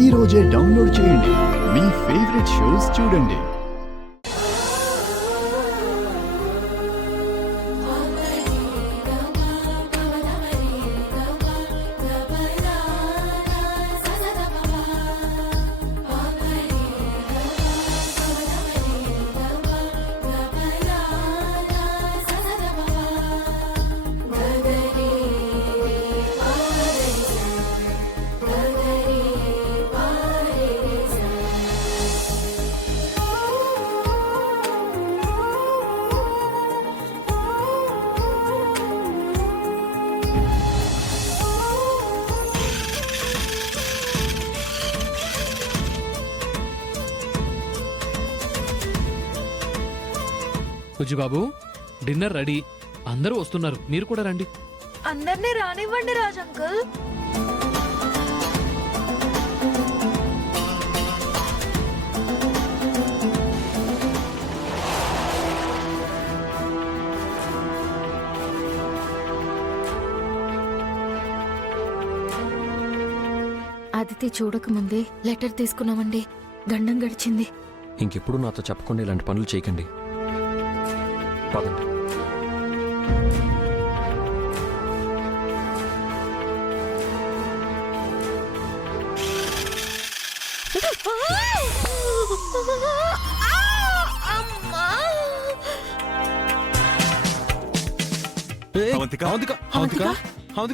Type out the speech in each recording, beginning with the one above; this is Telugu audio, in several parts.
ఈ రోజే డౌన్లోడ్ చేయండి. మీ ఫేవరెట్ షోస్ చూడండి. బాబు డిన్నర్ రెడీ. అందరూ వస్తున్నారు, మీరు కూడా రండి. అందరినీ రానివ్వండి రాజ్ అంకుల్. అదితి చూడకముందే లెటర్ తీసుకున్నామండి. గండం గడిచింది. ఇంకెప్పుడు నాతో చెప్పకుండా ఇలాంటి పనులు చేయకండి. పదండి.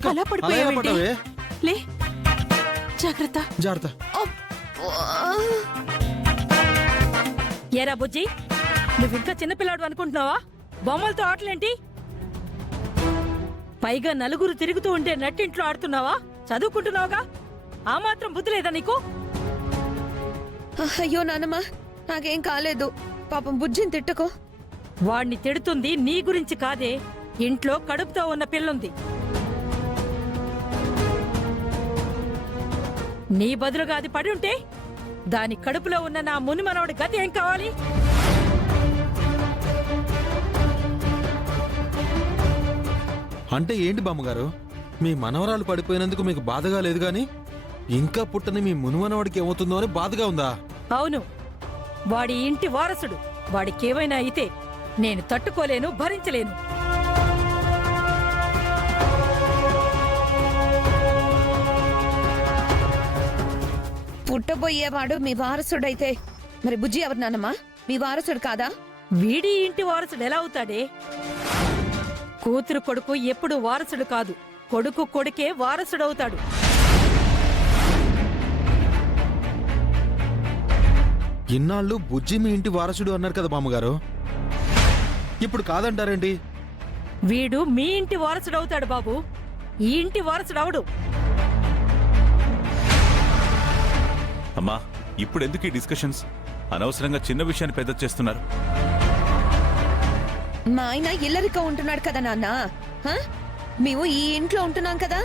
అలా పడిపోయావే. లే, జాగ్రత్త జాగ్రత్త. ఏరా బుజ్జి, నువ్వింకా చిన్నపిల్లాడు అనుకుంటున్నావా? బొమ్మలతో ఆటలేంటి? పైగా నలుగురు తిరుగుతూ ఉంటే నట్టింట్లో ఆడుతున్నావా? చదువుకుంటున్నావుగా? ఆ మాత్రం బుద్ధి లేదా నీకు? అయ్యో నానమ్మ, నాకేం కాలేదు. పాపం బుజ్జిని తిట్టుకో. వాణ్ణి తిడుతుంది నీ గురించి కాదే, ఇంట్లో కడుపుతో ఉన్న పిల్లుంది. నీ బదులుగా అది పడి ఉంటే దాని కడుపులో ఉన్న నా ముని మనవడి గతి ఏం కావాలి? అంటే ఏంటి బామ్మగారు, మీ మనవరాలు పడిపోయినందుకు మీకు బాధగా లేదు గాని ఇంకా పుట్టని మీ మునుమనవాడికి ఏమవుతుందో అని బాధగా ఉందా? అవును, వాడి ఇంటి వారసుడు. వాడికేమైనా అయితే నేను తట్టుకోలేను, భరించలేను. పుట్టబోయేవాడు మీ వారసుడైతే మరి బుజ్జి ఎవరు నానమ్మా? మీ వారసుడు కాదా? వీడి ఇంటి వారసుడు ఎలా అవుతాడే? కూతురు కొడుకు ఎప్పుడు వారసుడు కాదు, కొడుకు కొడుకే వారసుడవుతాడు. ఇన్నాళ్ళు బుజ్జి మీ ఇంటి వారసుడు అన్నారు కదా బామ్మగారు, ఇప్పుడు కాదంటారేంటి? వీడు మీ ఇంటి వారసుడవుతాడు బాబు, ఈ ఇంటి వారసుడవుడు. అమ్మా, ఇప్పుడెందుకు ఈ డిస్కషన్స్? అనవసరంగా చిన్న విషయాన్ని పెద్ద చేస్తున్నారు. మా ఆయన ఇల్లరిక ఉంటున్నాడు కదా నాన్న. మేము ఈ ఇంట్లో ఉంటున్నాం కదా,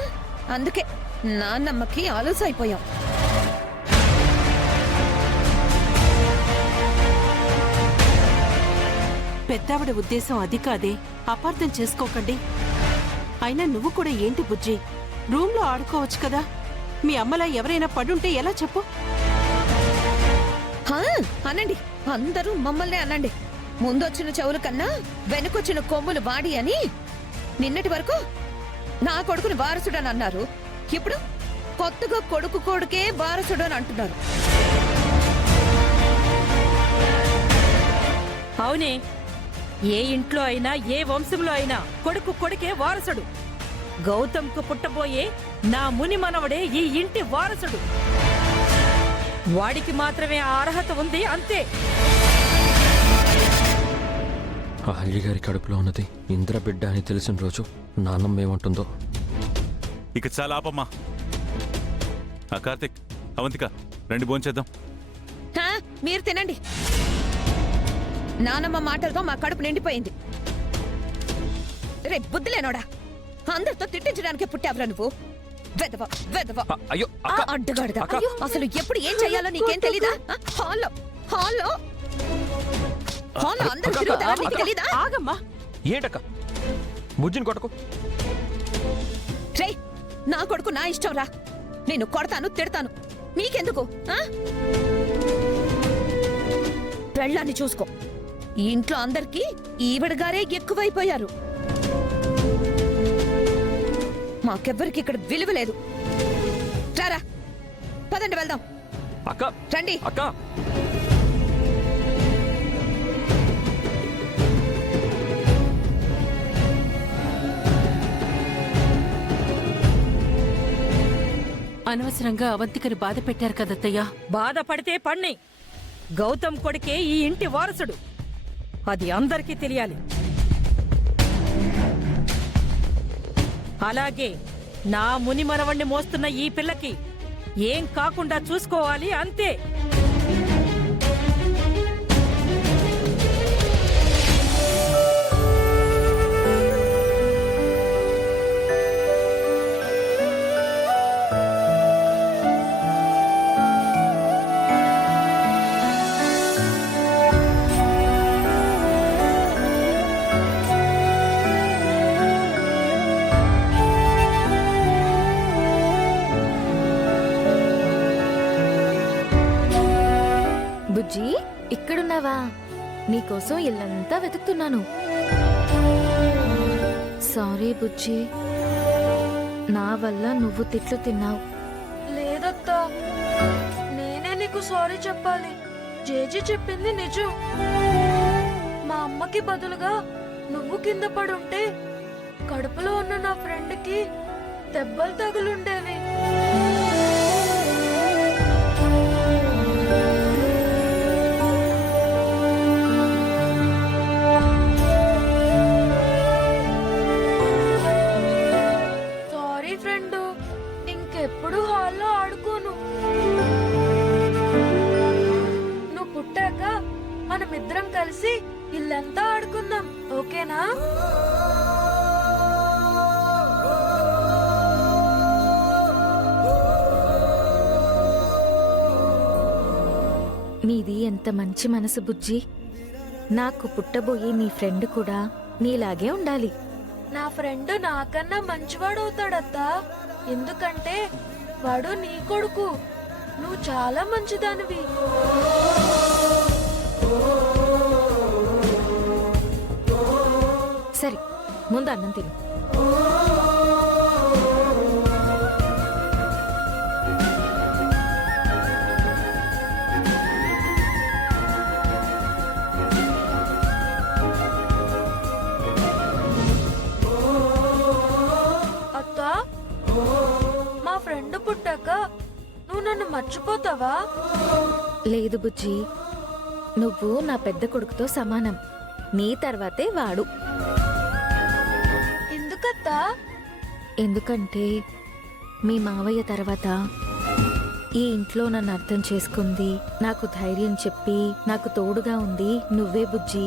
అందుకే నాన్నమ్మకి ఆలోసైపోయాం. పెద్దావిడ ఉద్దేశం అది కాదే, అపార్థం చేసుకోకండి. అయినా నువ్వు కూడా ఏంటి బుజ్జి, రూమ్లో ఆడుకోవచ్చు కదా. మీ అమ్మలా ఎవరైనా పడుంటే ఎలా చెప్పు? అనండి, అందరూ మమ్మల్ని అనండి. ముందొచ్చిన చెవుల కన్నా వెనుకొచ్చిన కొమ్ములు వాడి అని. నిన్నటి వరకు నా కొడుకుని వారసుడని అన్నారు, ఇప్పుడు కొత్తగా కొడుకు కొడుకే వారసుడు అని అంటున్నారు. అవునే, ఏ ఇంట్లో అయినా ఏ వంశంలో అయినా కొడుకు కొడుకే వారసుడు. గౌతమ్కు పుట్టబోయే నా ముని మనవడే ఈ ఇంటి వారసుడు. వాడికి మాత్రమే ఆ అర్హత ఉంది, అంతే. ఆ అయ్యగారి కడుపులో ఉన్నది ఇంద్ర బిడ్డ అని తెలిసిన రోజు నాన్నమ్మ ఏమంటుందో. ఇక చాలా ఆపమ్మా. కార్తిక్, అవంతిక, రండి భోంచేద్దాం. మీరు తినండి. నానమ్మ మాటలతో మా కడుపు నిండిపోయింది. రే బుద్ధిలేనోడా, అందరితో తిట్టించడానికే పుట్టావురా నువ్వు. వెదవ వెదవ అడ్డగాడిద. అసలు ఎప్పుడు ఏం చెయ్యాలో నీకేం తెలీదా? హాల్లో హాల్లో హాల్లో అందరూ తిరుగుతారా, నీకు తెలీదా? ఆగమ్మా. ఏంటక్క బుజ్జిని కొట్టకు. రే, నా కొడుకు నా ఇష్టం రా. నేను కొడతాను, తిడతాను. నీకెందుకు ఆ? పెళ్ళాన్ని చూసుకో. ఈ ఇంట్లో అందరికీ ఈవిడగారే ఎక్కువైపోయారు. మాకెవ్వరికి ఇక్కడ విలువ లేదు. రారా, పదండి వెళ్దాం. అక్క రండి. అక్క అనవసరంగా అవంతికని బాధ పెట్టారు కదత్తయ్యా. బాధపడితే పణ్ణి. గౌతమ్ కొడుకే ఈ ఇంటి వారసుడు. అది అందరికీ తెలియాలి. అలాగే నా ముని మనవణ్ణి మోస్తున్న ఈ పిల్లకి ఏం కాకుండా చూసుకోవాలి, అంతే. బుజ్జి, ఇక్కడున్నావా? నీకోసం ఇల్లంతా వెతుకుతున్నాను. సారీ బుజ్జి, నా వల్ల నువ్వు తిట్లు తిన్నావు. లేదత్తా, నేనే నీకు సారీ చెప్పాలి. జేజీ చెప్పింది నిజం. మా అమ్మకి బదులుగా నువ్వు కింద పడుంటే కడుపులో ఉన్న నా ఫ్రెండ్కి దెబ్బలు తగులుండేవి. సారీ ఫ్రెండు, ఇంకెప్పుడు హాల్లో ఆడుకోను. నువ్వు పుట్టాక మనమిద్దరం కలిసి ఇల్లంతా ఆడుకుందాం, ఓకేనా? నీది ఎంత మంచి మనసు బుజ్జి. నాకు పుట్టబోయే నీ ఫ్రెండ్ కూడా నీలాగే ఉండాలి. నా ఫ్రెండ్ నాకన్నా మంచివాడవుతాడత్తా. ఎందుకంటే వాడు నీ కొడుకు. నువ్వు చాలా మంచిదానివి. సరే, ముందు అన్నం తిను. అత్తా, మా ఫ్రెండ్ పుట్టాక నువ్వు నన్ను మర్చిపోతావా? లేదు బుజ్జి, నువ్వు నా పెద్ద కొడుకుతో సమానం. నీ తర్వాతే వాడు. ఎందుకత్తా? ఎందుకంటే మీ మావయ్య తర్వాత ఈ ఇంట్లో నన్ను అర్థం చేసుకుంది, నాకు ధైర్యం చెప్పి నాకు తోడుగా ఉంది నువ్వే బుజ్జి.